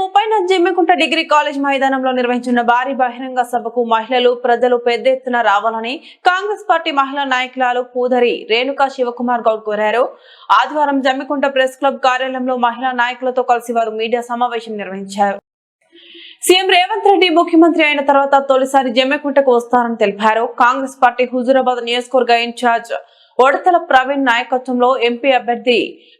30న Jammikunta degree college మైదానంలో నిర్వహించిన భారీ బహిరంగ సభకు మహిళలు ప్రజలు పెద్ద ఎత్తున రావాలని కాంగ్రెస్ పార్టీ మహిళా నాయకురాలు పూదరి రేణుకా శివకుమార్ గౌడ్ కోరారు. ఆదివారం జమ్మికుంట ప్రెస్ క్లబ్ కార్యాలయంలో మహిళా నాయకులతో కలిసి వారు మీడియా సమావేశం నిర్వహించారు. సీఎం రేవంత్ రెడ్డి ముఖ్యమంత్రి అయిన తర్వాత తొలిసారి జమ్మికుంటకు వస్తారని తెలిపారు. కాంగ్రెస్ పార్టీ హుజూరాబాద్ నియోజకవర్గ ఇన్ఛార్జ్ ఒడతల ప్రవీణ్ నాయకత్వంలో ఎంపీ అభ్యర్థి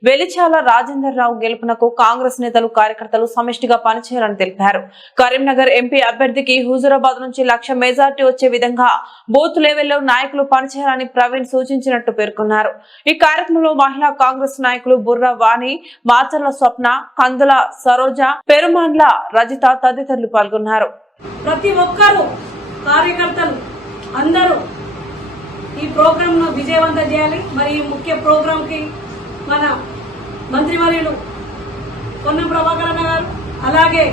వెలిచాల రాజేందర్ రావు గెలుపునకు కాంగ్రెస్ నేతలు కార్యకర్తలు సమిష్టిగా పనిచేయాలని తెలిపారు. కరీంనగర్ ఎంపీ అభ్యర్థికి హుజూరాబాద్ నుంచి 1,00,000 మెజార్టీ వచ్చే విధంగా బూత్ లెవెల్లో నాయకులు పనిచేయాలని ప్రవీణ్ సూచించినట్టు పేర్కొన్నారు. ఈ కార్యక్రమంలో మహిళా కాంగ్రెస్ నాయకులు బుర్రా వాణి, మాచర్ల స్వప్న, కందుల సరోజ, పెరుమాండ్ల రజిత తదితరులు పాల్గొన్నారు. ప్రతి ఒక్కరు కార్యకర్తలు అందరూ ఈ ప్రోగ్రామ్ ను విజయవంతం చేయాలి. మరి ఈ ముఖ్య ప్రోగ్రామ్ కి మన మంత్రివర్యులు పొన్నం ప్రభాకర్ గారు, అలాగే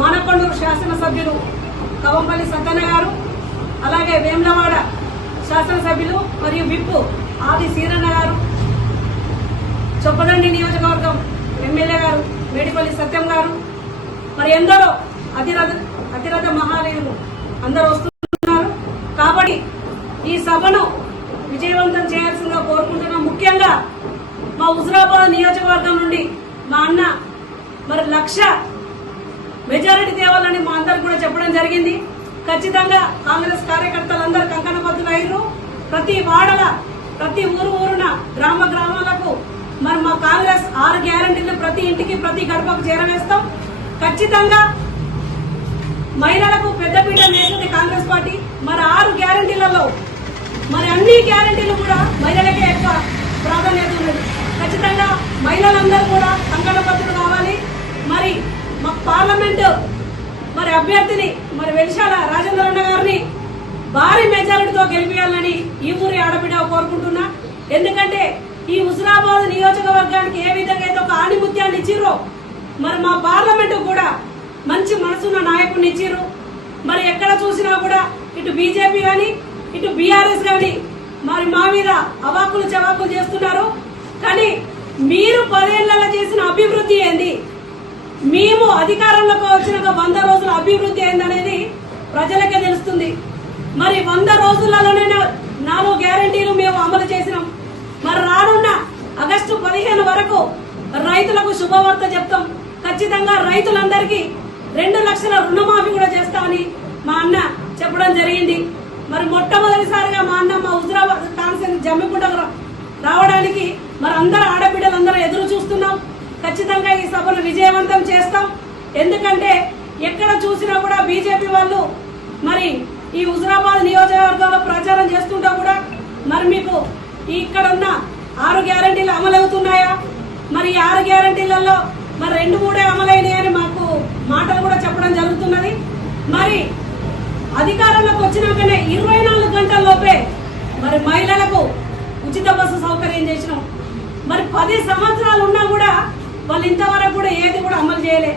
మానకొండూరు శాసనసభ్యులు కవంపల్లి సత్తన్న గారు, అలాగే వేములవాడ శాసనసభ్యులు మరియు విప్ ఆది సీరన్న గారు, చొప్పదండి నియోజకవర్గం ఎమ్మెల్యే గారు మేడిపల్లి సత్యం గారు, మరి ఎందరో అతిరథ మహానీయులు అందరూ వస్తున్నారు. కాబట్టి ఈ సభను విజయవంతం చేయాల్సిందిగా కోరుకుంటున్నాం. ముఖ్యంగా మా హుజూరాబాద్ నియోజకవర్గం నుండి మా అన్న మరి 1,00,000 మెజారిటీ తేవాలని మా అందరికి కూడా చెప్పడం జరిగింది. ఖచ్చితంగా కాంగ్రెస్ కార్యకర్తలందరూ కంకణబద్దులయ్యారు. ప్రతి వాడల, ప్రతి ఊరున, గ్రామాలకు మరి మా కాంగ్రెస్ 6 గ్యారంటీలు ప్రతి ఇంటికి, ప్రతి గడపకు చేరవేస్తాం. ఖచ్చితంగా మహిళలకు పెద్దపీట వేసింది కాంగ్రెస్ పార్టీ. మరి 6 గ్యారంటీలలో మరి అన్ని గ్యారంటీలు కూడా మహిళలకే ఎక్కువ ప్రాధాన్యత ఉన్నది. ఖచ్చితంగా మహిళలందరూ కూడా కంకణబద్దులు కావాలి. మరి మా పార్లమెంటు మరి అభ్యర్థిని మరి వెలిశాల రాజేంద్రన్న గారిని భారీ మెజారిటీతో గెలిపించాలని ఈ ఊరి ఆడబిడ్డ కోరుకుంటున్నా. ఎందుకంటే ఈ హుజూరాబాద్ నియోజకవర్గానికి ఏ విధంగా అయితే ఒక ఆణిముత్యాన్ని ఇచ్చిర్రో మరి మా పార్లమెంటు కూడా మంచి మనసున్న నాయకుడిని ఇచ్చిర్రు. మరి ఎక్కడ చూసినా కూడా ఇటు బీజేపీ గాని ఇటు బీఆర్ఎస్ గాని మరి మా మీద అవాకులు చవాకులు చేస్తున్నారు. కానీ మీరు 10 ఏళ్లలో చేసిన అభివృద్ధి ఏంది, మేము అధికారంలోకి వచ్చినాక 100 రోజుల అభివృద్ధి ఏందనేది ప్రజలకే తెలుస్తుంది. మరి 100 రోజులలోనే 4 గ్యారంటీలు మేము అమలు చేసినాం. మరి రానున్న ఆగస్టు 15 వరకు రైతులకు శుభవార్త చెప్తాం. ఖచ్చితంగా రైతులందరికీ 2 లక్షల రుణమాఫీ కూడా చేస్తామని మా అన్న చెప్పడం జరిగింది. మరి మొట్టమొదటిసారిగా మా అన్న మా హుజూరాబాద్ కాన్స్టిట్యూన్సీ జమ్మికుంట రావడానికి మరి అందరూ ఆడబిడ్డలందరూ ఎదురు చూస్తున్నాం. ఖచ్చితంగా ఈ సభను విజయవంతం చేస్తాం. ఎందుకంటే ఎక్కడ చూసినా కూడా బీజేపీ వాళ్ళు మరి ఈ హుజూరాబాద్ నియోజకవర్గంలో ప్రచారం చేస్తుంటా కూడా మరి మీకు ఇక్కడ ఉన్న 6 గ్యారంటీలు అమలవుతున్నాయా, మరి 6 గ్యారంటీలలో మరి 2-3 అమలైనాయని మాకు మాటలు కూడా చెప్పడం జరుగుతున్నది. మరి అధికారంలోకి వచ్చినాకనే 24 గంటల లోపే మరి మహిళలకు ఉచిత బస్సు సౌకర్యం చేసినాం. మరి 10 సంవత్సరాలు ఉన్నా కూడా వాళ్ళు ఇంతవరకు కూడా ఏది కూడా అమలు చేయలే.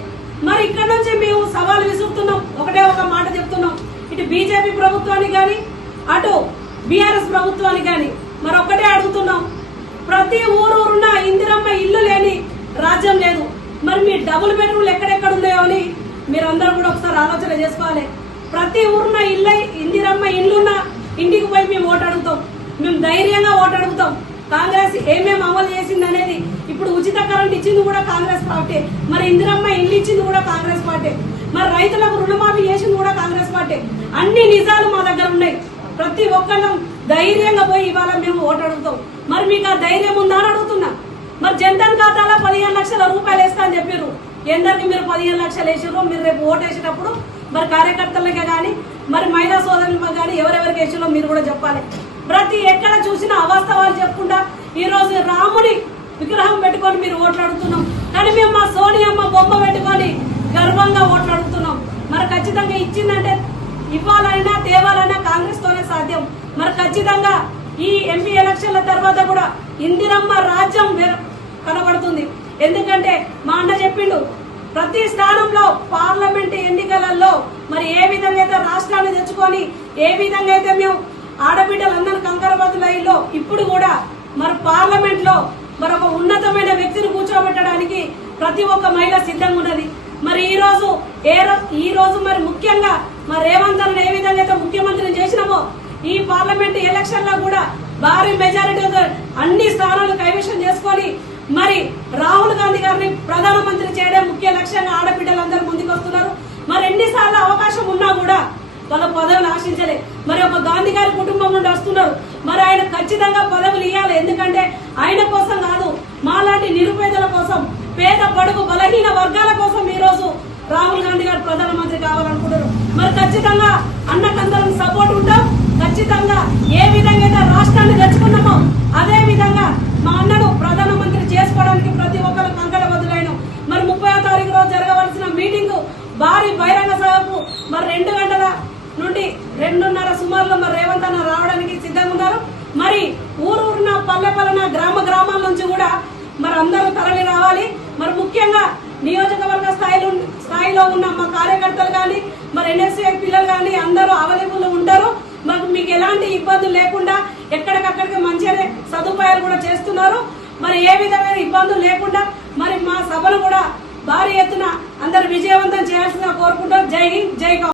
మరి ఇక్కడ నుంచి మేము సవాల్ విసురుతున్నాం. ఒకటే ఒక మాట చెప్తున్నాం, ఇటు బీజేపీ ప్రభుత్వానికి గాని అటు బీఆర్ఎస్ ప్రభుత్వానికి గాని మరి ఒక్కటే అడుగుతున్నాం, ప్రతి ఊరున్న ఇందిరమ్మ ఇల్లు లేని రాజ్యం లేదు. మరి మీ డబుల్ బెడ్రూమ్లు ఎక్కడెక్కడ ఉన్నాయో అని మీరందరూ కూడా ఒకసారి ఆలోచన చేసుకోవాలి. ప్రతి ఊరున్న ఇందిరమ్మ ఇల్లున్న ఇంటికి పోయి మేము ఓటు అడుగుతాం. మేము ధైర్యంగా ఓటు అడుగుతాం. కాంగ్రెస్ ఏమేమి అమలు చేసింది అనేది, ఇప్పుడు ఉచిత కరెంట్ ఇచ్చింది కూడా కాంగ్రెస్ పార్టీ, మరి ఇందిరమ్మ ఇల్లు ఇచ్చింది కూడా కాంగ్రెస్ పార్టీ, మరి రైతులకు రుణమాఫీ చేసింది కూడా కాంగ్రెస్ పార్టీ. అన్ని నిజాలు మా దగ్గర ఉన్నాయి. ప్రతి ఒక్కళ్ళం ధైర్యంగా పోయి ఇవాళ మేము ఓటు అడుగుతాం. మరి మీకు ఆ ధైర్యం ఉందా అని అడుగుతున్నా. మరి జన్ధన్ ఖాతాలో 15 లక్షల రూపాయలు వేస్తా అని చెప్పారు. ఎందరికి మీరు 15 లక్షలు వేసారు? మీరు రేపు ఓటు వేసేటప్పుడు మరి కార్యకర్తలకే గాని మరి మహిళా సోదరులకు గాని ఎవరెవరికి వేసారో మీరు కూడా చెప్పాలి. ప్రతి ఎక్కడ చూసినా అవాస్తవాలు చెప్పుకుంటా ఈ రోజు రాముడి విగ్రహం పెట్టుకొని మీరు ఓట్లు అడుగుతున్నాం. కానీ మేము మా సోనియమ్మ బొమ్మ పెట్టుకొని గర్వంగా ఓట్లు అడుగుతున్నాం. మరి ఖచ్చితంగా ఇచ్చిందంటే ఇవ్వాలైనా తేవాలైనా కాంగ్రెస్ తోనే సాధ్యం. మరి ఖచ్చితంగా ఈ ఎంపీ ఎలక్షన్ల తర్వాత కూడా ఇందిరమ్మ రాజ్యం కనబడుతుంది. ఎందుకంటే మా అన్న చెప్పిండు, ప్రతి స్థానంలో పార్లమెంట్ ఎన్నికలలో మరి ఏ విధంగా అయితే రాష్ట్రాన్ని తెచ్చుకొని ఏ విధంగా అయితే మేము ఆడబిడ్డలందరూ కంకరబద్దులైలో ఇప్పుడు కూడా మరి పార్లమెంట్ లో మరొక ఉన్నతమైన వ్యక్తిని కూర్చోబెట్టడానికి ప్రతి ఒక్క మహిళ సిద్ధంగా ఉన్నది. మరి ఈ ఈ రోజు మరి ముఖ్యంగా మరి రేవంత్ అన్న ఏ విధంగా అయితే ముఖ్యమంత్రిని చేసినామో ఈ పార్లమెంట్ ఎలక్షన్ లో కూడా భారీ మెజారిటీతో అన్ని స్థానాలు కైవసం చేసుకొని మరి రాహుల్ గాంధీ గారిని ప్రధానమంత్రి చేయడం ముఖ్య లక్ష్యంగా ఆడబిడ్డలందరూ ముందుకు వస్తున్నారు. మరి ఎన్నిసార్లు అవకాశం ఉన్నా కూడా వాళ్ళ పదవులు ఆశించలే. మరి ఒక గాంధీ గారి కుటుంబం నుండి వస్తున్నారు. మరి ఆయన ఖచ్చితంగా పదవులు ఇవ్వాలి. ఎందుకంటే ఆయన కోసం కాదు, మాలాంటి నిరుపేదల కోసం, పేద బడుగు బలహీన వర్గాల కోసం ఈ రోజు రాహుల్ గాంధీ గారు ప్రధానమంత్రి కావాలనుకుంటారు. మరి ఖచ్చితంగా అన్నకందరం సపోర్ట్ ఉంటాం. ఖచ్చితంగా ఏ విధంగా అయితే రాష్ట్రాన్ని తెచ్చుకున్నామో అదే విధంగా మా అన్నను ప్రధానమంత్రి చేసుకోవడానికి ప్రతి ఒక్కరు కంకణ బదులైన. మరి 30వ తారీఖు రోజు జరగవలసిన మీటింగ్ భారీ బహిరంగ సభకు మరి 2 గంటల నుండి 2:30 సుమారులో మరి రేవంత్ అన్న రావడానికి సిద్ధంగా ఉన్నారు. మరి ఊరున్న పల్లె పల్లెన గ్రామాల నుంచి కూడా మరి అందరూ తరలి రావాలి. మరి ముఖ్యంగా నియోజకవర్గ స్థాయిలో ఉన్న మా కార్యకర్తలు కానీ మరి ఎన్ఎస్సీ పిల్లలు కానీ అందరూ అవైలబుల్ ఉంటారు. మరి మీకు ఎలాంటి ఇబ్బందులు లేకుండా ఎక్కడికక్కడికి మంచిగానే సదుపాయాలు కూడా చేస్తున్నారు. మరి ఏ విధమైన ఇబ్బందులు లేకుండా మరి మా సభను కూడా భారీ ఎత్తున అందరు విజయవంతం చేయాల్సిందిగా కోరుకుంటారు. జై హింద్, జై కాంగ్రెస్.